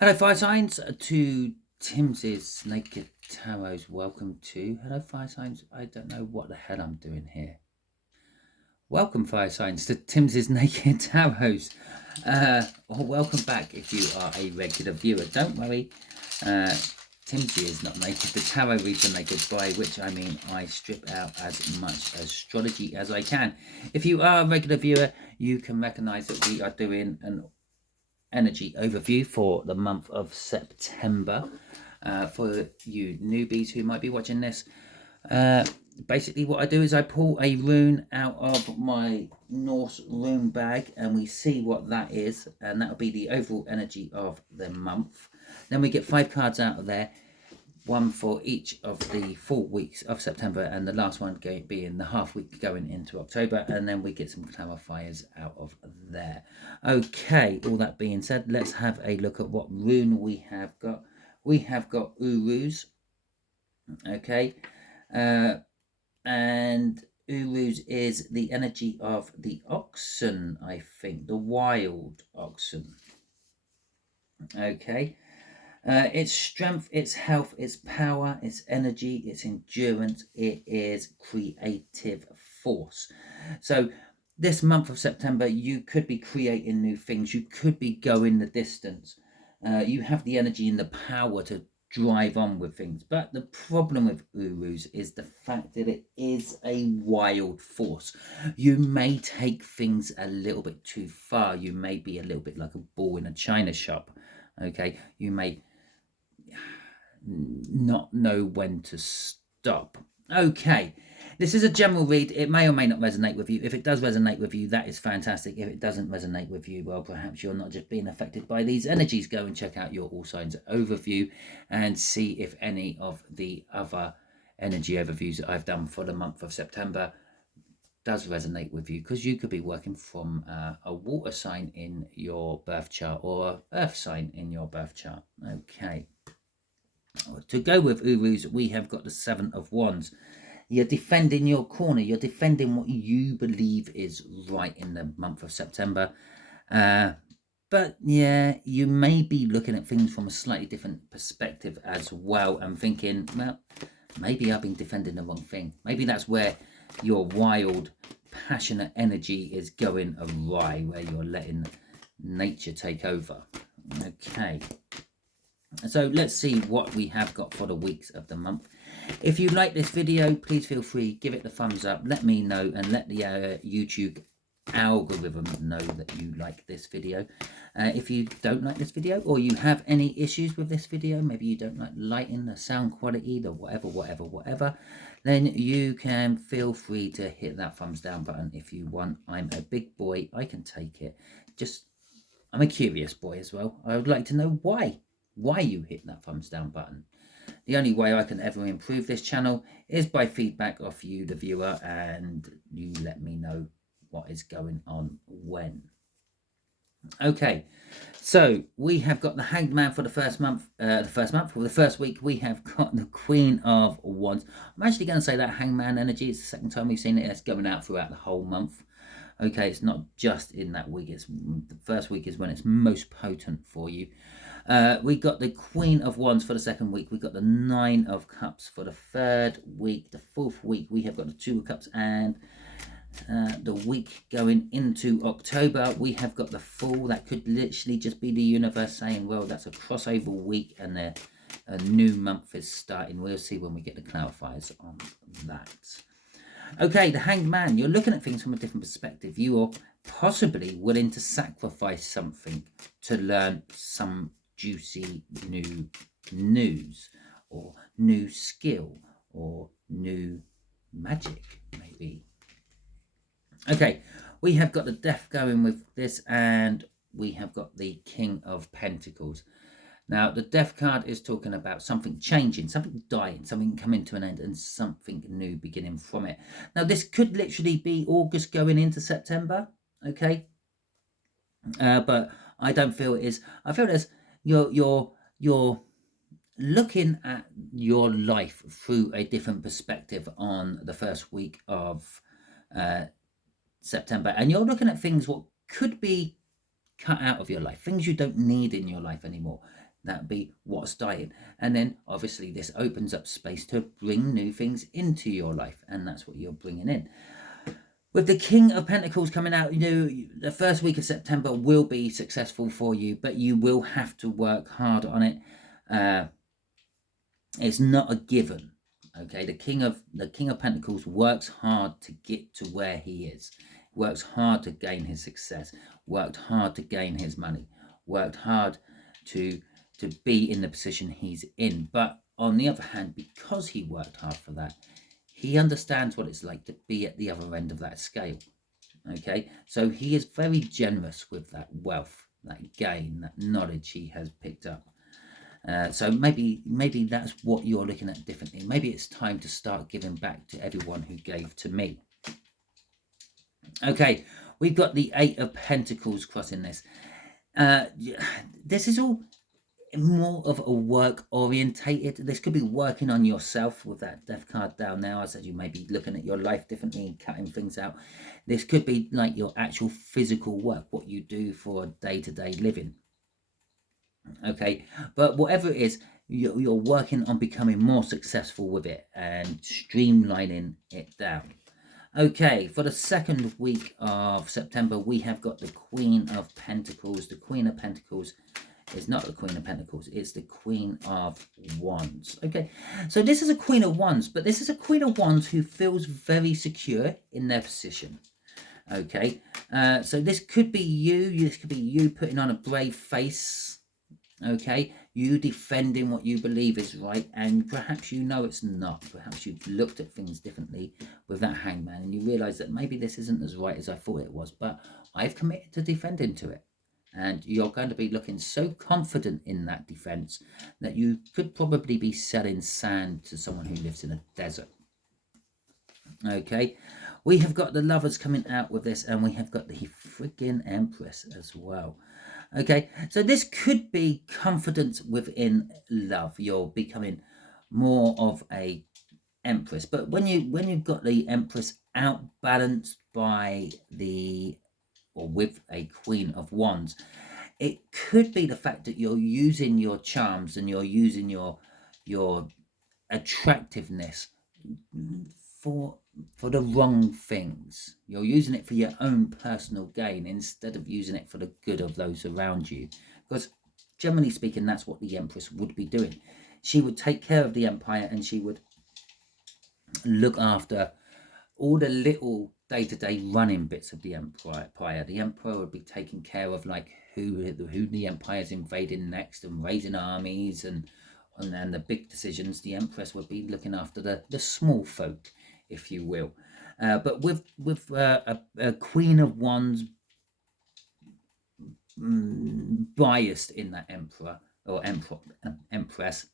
Hello, fire signs, to Timsy's Naked Tarot's welcome to. Hello, fire signs. I don't know what the hell I'm doing here. Welcome, fire signs, to Timsy's Naked Tarot's. Or welcome back if you are a regular viewer. Don't worry, Timsy is not naked. The tarot reads are naked, by which I mean I strip out as much astrology as I can. If you are a regular viewer, you can recognize that we are doing an energy overview for the month of September. For you newbies who might be watching this, basically what I do is I pull a rune out of my Norse rune bag and we see what that is, and that'll be the overall energy of the month. Then we get 5 cards out of there, one for each of the 4 weeks of September, and the last one being the half week going into October, and then we get some clarifiers out of there. Okay, all that being said, let's have a look at what rune we have got. We have got Uruz. Okay, and Uruz is the energy of the oxen, I think, the wild oxen. Okay. Its strength, its health, its power, its energy, its endurance, it is creative force. So this month of September, you could be creating new things. You could be going the distance. You have the energy and the power to drive on with things. But the problem with Urus is the fact that it is a wild force. You may take things a little bit too far. You may be a little bit like a ball in a china shop. Okay, you may not know when to stop. Okay, this is a general read. It may or may not resonate with you. If it does resonate with you, that is fantastic. If it doesn't resonate with you, well, perhaps you're not just being affected by these energies. Go and check out your All Signs overview and see if any of the other energy overviews that I've done for the month of September does resonate with you, because you could be working from a water sign in your birth chart or an earth sign in your birth chart. Okay. To go with Urus, we have got the 7 of Wands. You're defending your corner. You're defending what you believe is right in the month of September. But yeah, you may be looking at things from a slightly different perspective as well and thinking, well, maybe I've been defending the wrong thing. Maybe that's where your wild, passionate energy is going awry, where you're letting nature take over. Okay. So let's see what we have got for the weeks of the month. If you like this video, please feel free, give it the thumbs up, let me know, and let the YouTube algorithm know that you like this video. If you don't like this video, or you have any issues with this video, maybe you don't like lighting, the sound quality, the whatever, then you can feel free to hit that thumbs down button if you want. I'm a big boy, I can take it. I'm a curious boy as well. I would like to know why you hit that thumbs down button. The only way I can ever improve this channel is by feedback off you, the viewer, and you let me know what is going on when. Okay, so we have got the Hanged Man for the first month. For the first week, we have got the Queen of Wands. I'm actually going to say that Hanged Man energy is the second time we've seen it. It's going out throughout the whole month. Okay, it's not just in that week. It's the first week is when it's most potent for you. We got the Queen of Wands for the second week. We got the 9 of Cups for the third week. The fourth week, we have got the 2 of Cups, and the week going into October, we have got the Fool. That could literally just be the universe saying, well, that's a crossover week and a new month is starting. We'll see when we get the clarifiers on that. Okay, the Hanged Man. You're looking at things from a different perspective. You are possibly willing to sacrifice something to learn some juicy new news, or new skill, or new magic, maybe. Okay, we have got the Death going with this, and we have got the King of Pentacles. Now, the Death card is talking about something changing, something dying, something coming to an end, and something new beginning from it. Now, this could literally be August going into September, okay? But I don't feel it is. I feel as you're looking at your life through a different perspective on the first week of September, and you're looking at things what could be cut out of your life, things you don't need in your life anymore. That would be what's dying. And then obviously this opens up space to bring new things into your life, and that's what you're bringing in. With the King of Pentacles coming out, the first week of September will be successful for you, but you will have to work hard on it. It's not a given. Okay, the King of Pentacles works hard to get to where he is. Works hard to gain his success. Worked hard to gain his money. Worked hard to be in the position he's in. But on the other hand, because he worked hard for that, he understands what it's like to be at the other end of that scale. Okay, so he is very generous with that wealth, that gain, that knowledge he has picked up. So maybe that's what you're looking at differently. Maybe it's time to start giving back to everyone who gave to me. Okay, we've got the Eight of Pentacles crossing this. This is all more of a work orientated. This could be working on yourself with that Death card down there. I said you may be looking at your life differently and cutting things out. This could be like your actual physical work, what you do for day-to-day living. Okay, but whatever it is, you're working on becoming more successful with it and streamlining it down. Okay, for the second week of September, we have got the Queen of Pentacles. The Queen of Pentacles is not the Queen of Pentacles, it's the Queen of Wands. Okay, so this is a Queen of Wands, but this is a Queen of Wands who feels very secure in their position. Okay, so this could be you. This could be you putting on a brave face. Okay, you defending what you believe is right, and perhaps you know it's not. Perhaps you've looked at things differently with that Hangman, and you realise that maybe this isn't as right as I thought it was, but I've committed to defending to it. And you're going to be looking so confident in that defense that you could probably be selling sand to someone who lives in a desert. Okay, we have got the Lovers coming out with this, and we have got the freaking Empress as well. Okay, so this could be confidence within love. You're becoming more of a Empress, but when you've got the Empress outbalanced by with a Queen of Wands, it could be the fact that you're using your charms and you're using your attractiveness for the wrong things. You're using it for your own personal gain instead of using it for the good of those around you. Because generally speaking, that's what the Empress would be doing. She would take care of the empire, and she would look after all the little day-to-day running bits of the empire. The emperor would be taking care of like who the empire's invading next and raising armies, and then the big decisions. The Empress would be looking after the small folk, if you will. But with a Queen of Wands biased in that emperor or empress,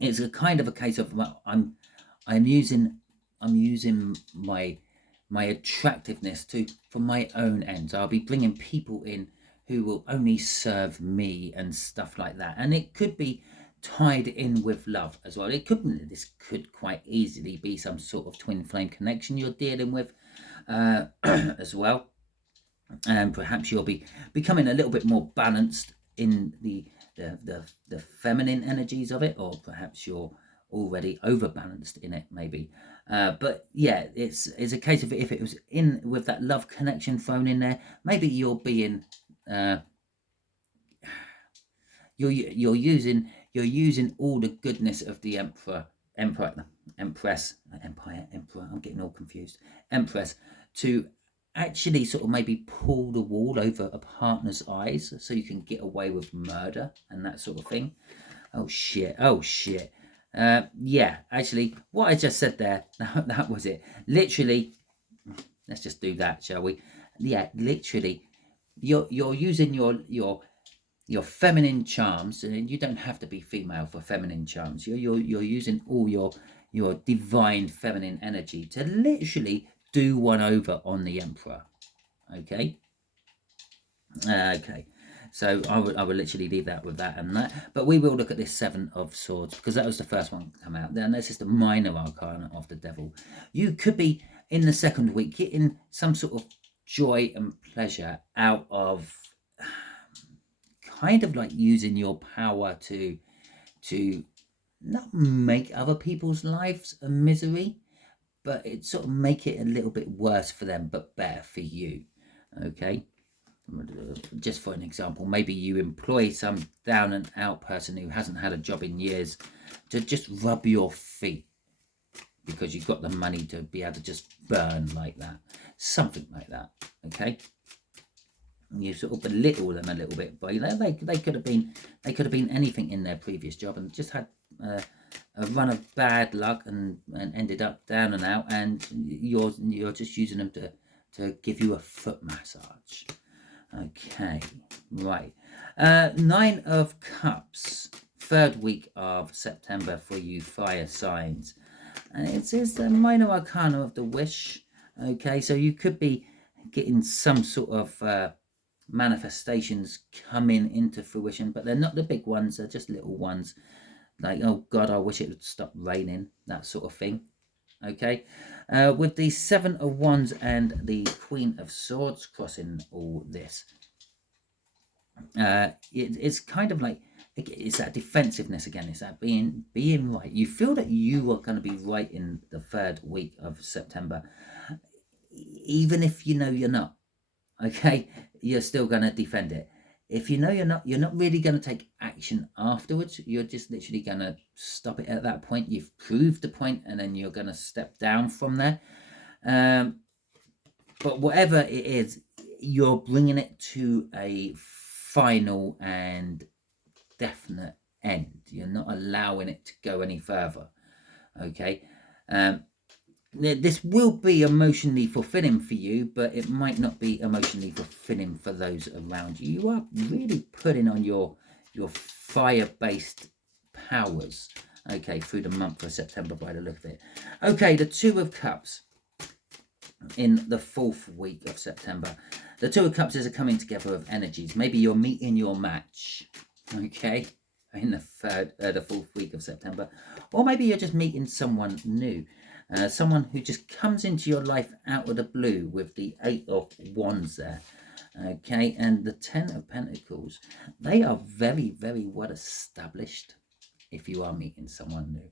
it's a kind of a case of I'm using my attractiveness for my own ends. I'll be bringing people in who will only serve me and stuff like that, and it could be tied in with love as well. This could quite easily be some sort of twin flame connection you're dealing with as well, and perhaps you'll be becoming a little bit more balanced in the feminine energies of it, or perhaps you're already overbalanced in it, maybe. But yeah, it's a case of if it was in with that love connection thrown in there, maybe you're being you're using all the goodness of the emperor, I'm getting all confused. Empress, to actually sort of maybe pull the wool over a partner's eyes so you can get away with murder and that sort of thing. Oh shit. Yeah, actually, what I just said there, that was it. Literally, let's just do that, shall we? Yeah, literally, you're using your feminine charms, and you don't have to be female for feminine charms. You're using all your divine feminine energy to literally do one over on the emperor. Okay. So I would literally leave that with that and that. But we will look at this Seven of Swords, because that was the first one to come out. Then this is the minor arcana of the devil. You could be in the second week getting some sort of joy and pleasure out of kind of like using your power to not make other people's lives a misery, but it sort of make it a little bit worse for them, but better for you. Okay. Just for an example, maybe you employ some down and out person who hasn't had a job in years to just rub your feet because you've got the money to be able to just burn like that, something like that. Okay. You sort of belittle them a little bit, but they could have been anything in their previous job and just had a run of bad luck and ended up down and out, and you're just using them to give you a foot massage. Okay, right. 9 of Cups, 3rd week of September for you fire signs, and it is the minor arcana of the wish. Okay, so you could be getting some sort of manifestations coming into fruition, but they're not the big ones, they're just little ones, like, oh God, I wish it would stop raining, that sort of thing. Okay, with the 7 of Wands and the Queen of Swords crossing all this, it's kind of like, it's that defensiveness again. It's that being right. You feel that you are going to be right in the 3rd week of September, even if you know you're not. Okay, you're still going to defend it. If you know you're not really going to take action afterwards. You're just literally going to stop it at that point. You've proved the point, and then you're going to step down from there. But whatever it is, you're bringing it to a final and definite end. You're not allowing it to go any further. Okay. This will be emotionally fulfilling for you, but it might not be emotionally fulfilling for those around you. You are really putting on your fire-based powers, okay, through the month of September by the look of it. Okay, the 2 of Cups in the 4th week of September. The 2 of Cups is a coming together of energies. Maybe you're meeting your match, okay, in the 4th week of September, or maybe you're just meeting someone new. Someone who just comes into your life out of the blue with the 8 of Wands there. Okay, and the 10 of Pentacles. They are very, very well established if you are meeting someone new.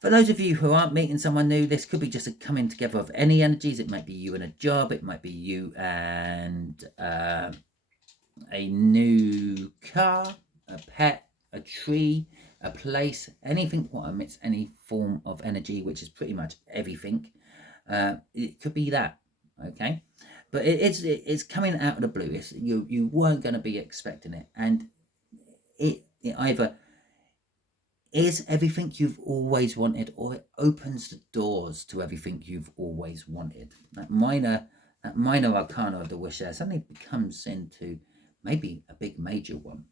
For those of you who aren't meeting someone new, this could be just a coming together of any energies. It might be you and a job. It might be you and a new car, a pet, a tree, a place, anything what emits any form of energy, which is pretty much everything. It could be that, okay, but it's coming out of the blue. You weren't going to be expecting it, and it either is everything you've always wanted, or it opens the doors to everything you've always wanted. That minor arcana of the wish there suddenly becomes into maybe a big major one.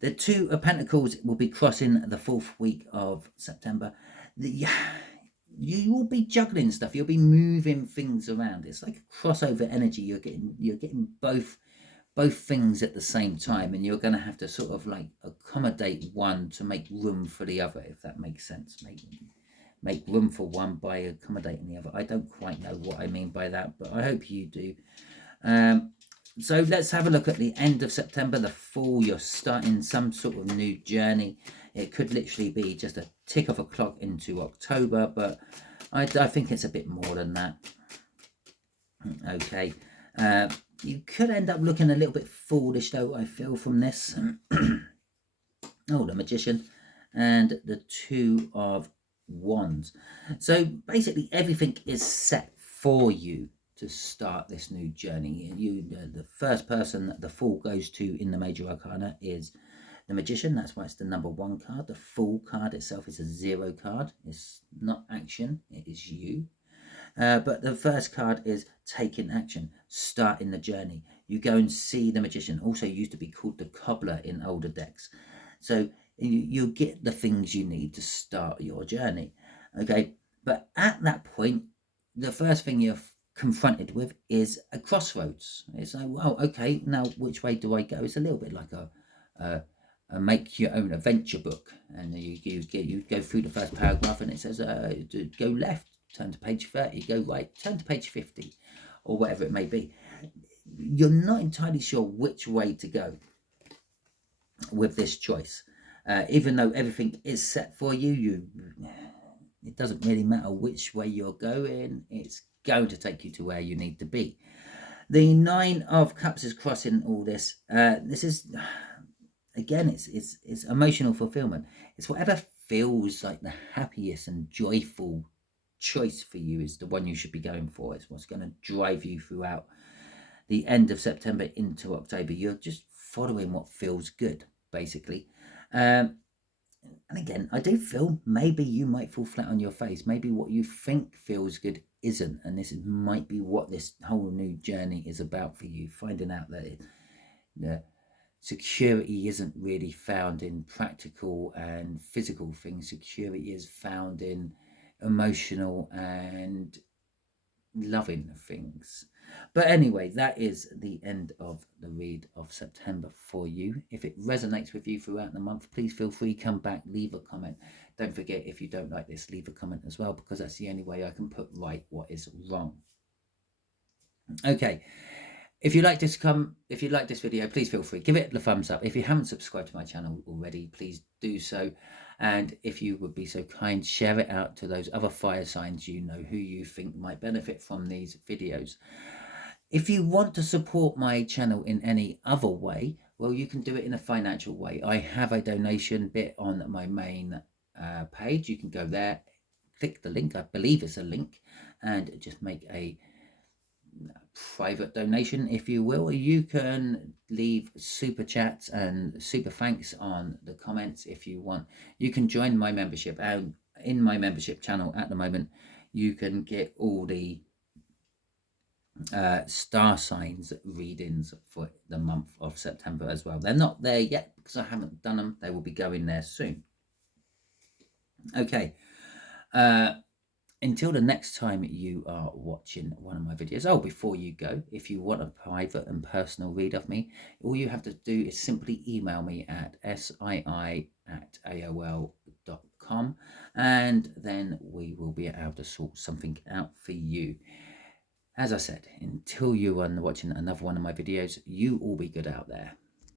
The 2 of Pentacles will be crossing the 4th week of September. You will be juggling stuff. You'll be moving things around. It's like a crossover energy. You're getting both things at the same time, and you're going to have to sort of like accommodate one to make room for the other, if that makes sense. Make room for one by accommodating the other. I don't quite know what I mean by that, but I hope you do. So let's have a look at the end of September, the fall. You're starting some sort of new journey. It could literally be just a tick of a clock into October, but I think it's a bit more than that. Okay. You could end up looking a little bit foolish, though, I feel, from this. Oh, the Magician and the 2 of Wands. So basically everything is set for you to start this new journey. The first person that the Fool goes to in the major arcana is the Magician. That's why it's the number 1 card. The Fool card itself is a 0 card. It's not action, it is you. But the first card is taking action, starting the journey. You go and see the Magician, also used to be called the Cobbler in older decks. So you get the things you need to start your journey. Okay, but at that point, the first thing you're confronted with is a crossroads. It's like, well, okay, now which way do I go? It's a little bit like a make your own adventure book, and you go through the first paragraph, and it says go left, turn to page 30, go right, turn to page 50, or whatever it may be. You're not entirely sure which way to go. with this choice. Even though everything is set for you, it doesn't really matter which way you're going. It's going to take you to where you need to be. The Nine of Cups is crossing all this. This is, again, it's emotional fulfillment. It's whatever feels like the happiest and joyful choice for you is the one you should be going for. It's what's going to drive you throughout the end of September into October. You're just following what feels good, basically. And again, I do feel maybe you might fall flat on your face. Maybe what you think feels good isn't. And this might be what this whole new journey is about for you. Finding out that the security isn't really found in practical and physical things. Security is found in emotional and loving things. But anyway, that is the end of the read of September for you. If it resonates with you throughout the month, please feel free, come back, leave a comment. Don't forget, if you don't like this, leave a comment as well, because that's the only way I can put right what is wrong. Okay, if you like this video, please feel free, give it the thumbs up. If you haven't subscribed to my channel already, please do so. And if you would be so kind, share it out to those other fire signs you know who you think might benefit from these videos. If you want to support my channel in any other way, well, you can do it in a financial way. I have a donation bit on my main page. You can go there, click the link, I believe it's a link, and just make a private donation, if you will. You can leave super chats and super thanks on the comments if you want. You can join my membership, and in my membership channel at the moment you can get all the star signs readings for the month of September as well. They're not there yet because I haven't done them. They will be going there soon. Okay, until the next time you are watching one of my videos. Oh, before you go, if you want a private and personal read of me, all you have to do is simply email me at sii@aol.com, and then we will be able to sort something out for you. As I said, until you are watching another one of my videos, you all be good out there.